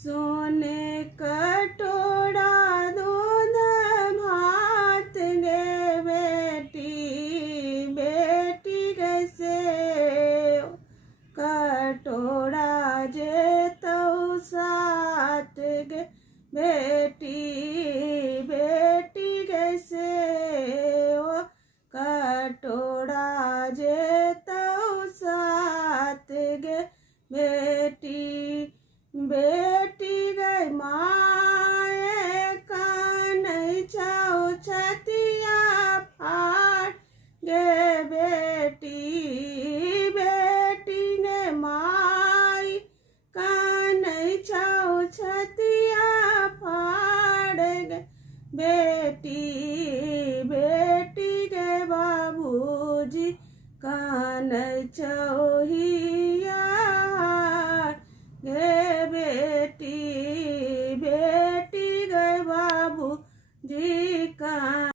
सोने कटोरा दूध भात गे बेटी, बेटी कैसे कटोरा जे तऊ साथ गे बेटी, बेटी कैसे कटोरा जे तऊ साथ गे बेटी, बेटी गई माए कानई छाओ छतिया फाड़ गे बेटी।